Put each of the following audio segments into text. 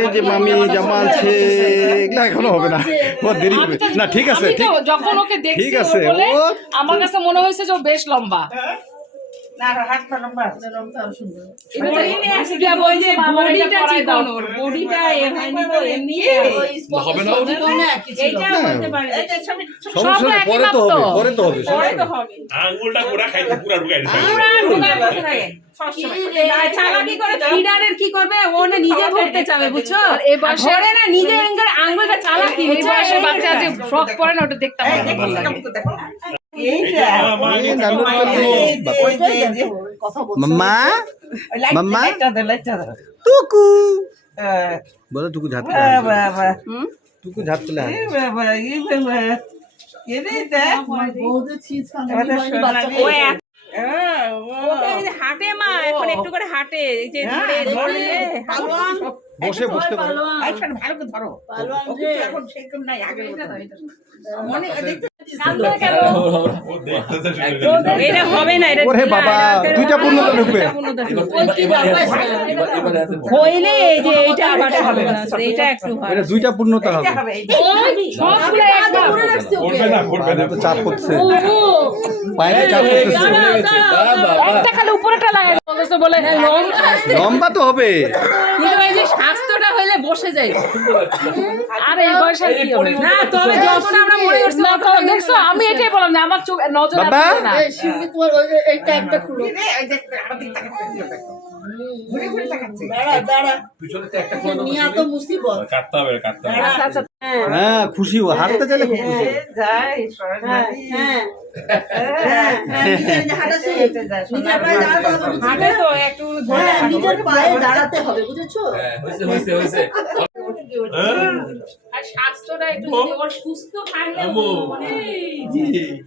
এই যে মামি জামা আছে এগুলা এখনো হবে না, ও দেরি হবে না। ঠিক আছে, যখন ওকে দেখছি ঠিক আছে, ও আমার কাছে মনে হয়েছে যে ও বেশ লম্বা। না হাতটা লম্বা, লম্বা সুন্দর। বডিটা ঠিক ওর বডিটা এর হয়নি তো এমনি হবে না এইটা বলতে পারে সমস্যা নেই, পরে তো হবে, পরে তো হবে, পরে তো হবে। আঙ্গুলটা পুরা খাইতে পুরা ঢুকাই দিছে। পুরা ঢুকায় বসে থাকে সবসময়। চালাকি করে ফিডারের কি করবে, ও না নিজে ধরতে চাবে, বুঝছো? এই বয়সে ধরে না নিজে আঙ্গুলটা চালাকি, এই বয়সে বাচ্চা যে ফ্রক পরে না ওটা দেখতে আমার ভালো লাগে। মাম্মা মাম্মা টুকু বলো, টুকু ঝাড়তে টুকু ঝাড়তে হাঁটে মা, এখন একটু করে হাঁটে, এই যে বসে বসতে পারো। ভালো করে ধরো, এখন সেরকম নাই, আগে এটা হবে না, এটা ওরে বাবা, দুইটা পূর্ণতা ঢুকবে হইলে এই যে এটা বাটা হবে না, এটা একটু হয়, এটা দুইটা পূর্ণতা হবে। সবগুলো একবার করবে না, করবে না, তো চাপ হচ্ছে, পায়ে চাপ হচ্ছে, একটা খালি উপরেটা লাগাই বলতেছে বলে লম্বা তো হবে। কিন্তু এই যে স্বাস্থ্যটা হইলে বসে যায়। আর এই বয়সে কি হবে না, তবে যখন আমরা মনে করছি না, তখন দেখছো আমি এটাই বললাম না, আমার চোখ নজর বাবা আসছে না। এই শিউলি তোমার এই ট্যাগটা খুলো, এই যে আমাদের টাকা ঘুরে ঘুরে তাকাচ্ছে, দাঁড়া পিছনে তো একটা কোন নিয়া তো মুসিবত, কাটতে হবে। আচ্ছা আচ্ছা হ্যাঁ, খুশি ও হাঁটতে চাইলে খুব খুশি। যাই সরনাদি নিজের হাঁটা শুরু, নিজের পায়ে দাঁড়াতে হবে, হাঁটে তো একটু ধরে নিজের পায়ে দাঁড়াতে হবে, বুঝেছো? হইছে আর স্বাস্থ্যটা একটু যদি ওর সুস্থ থাকলে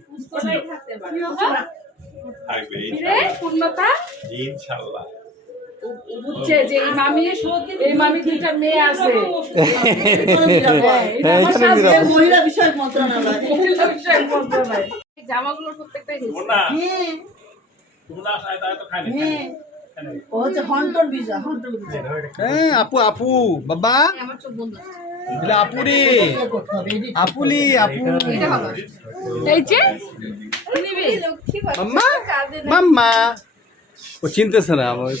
সুস্থটাই থাকতে পারে। থাকবে রে পূর্ণতা ইনশাআল্লাহ। বুঝছে যে এই মামি দুইটা মেয়ে আছে, মহিলা বিষয়ক মন্ত্রণালয়, জামাগুলো প্রত্যেকটাই তোমরা তোমরা সাইদা তো খাই না। ও হচ্ছে হন্টন ভিসা, হন্টন ভিসা হ্যাঁ, আপু আপু বাবা, আমার চোখ বন্ধ। বলে আপুরি করতে হবে, এডিট আপুলি আপু এই যে নিবি মাম্মা মাম্মা, ও চিনতেছে না আমার।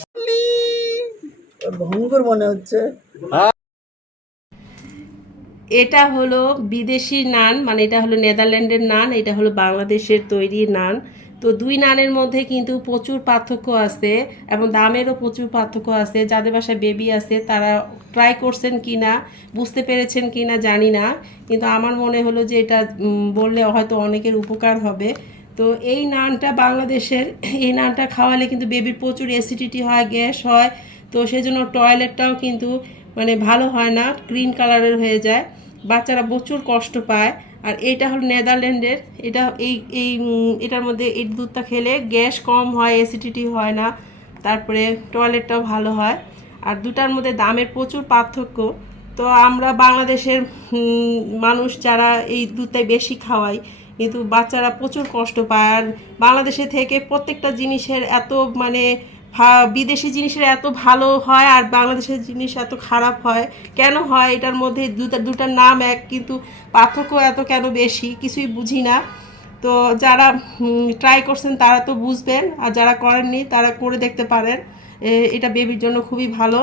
ভঙ্গুর মনে হচ্ছে। এটা হলো বিদেশি নান, মানে এটা হলো নেদারল্যান্ডের নান, এটা হলো বাংলাদেশের তৈরি নান। তো দুই নানের মধ্যে কিন্তু প্রচুর পার্থক্য আছে এবং দামেরও প্রচুর পার্থক্য আছে। যাদের বাসায় বেবি আছে তারা ট্রাই করছেন কি না, বুঝতে পেরেছেন কি না জানি না, কিন্তু আমার মনে হলো যে এটা বললে হয়তো অনেকের উপকার হবে। তো এই নানটা বাংলাদেশের, এই নানটা খাওয়ালে কিন্তু বেবির প্রচুর অ্যাসিডিটি হয়, গ্যাস হয়, তো সেজন্য টয়লেটটাও কিন্তু মানে ভালো হয় না, গ্রিন কালারের হয়ে যায়, বাচ্চারা প্রচুর কষ্ট পায়। আর এটা হলো নেদারল্যান্ডের, এটা এটার মধ্যে এই দুধটা খেলে গ্যাস কম হয়, অ্যাসিডিটি হয় না, তারপরে টয়লেটটাও ভালো হয়। আর দুটার মধ্যে দামের প্রচুর পার্থক্য। তো আমরা বাংলাদেশের মানুষ যারা এই দুধটাই বেশি খাওয়াই, কিন্তু বাচ্চারা প্রচুর কষ্ট পায়। আর বাংলাদেশে থেকে প্রত্যেকটা জিনিসের এত মানে বিদেশি জিনিসের এত ভালো হয় আর বাংলাদেশের জিনিস এত খারাপ হয় কেন হয়, এটার মধ্যে দুটার নাম এক, কিন্তু পার্থক্য এত কেন বেশি কিছুই বুঝি না। তো যারা ট্রাই করছেন তারা তো বুঝবেন, আর যারা করেননি তারা করে দেখতে পারেন, এটা বেবির জন্য খুবই ভালো।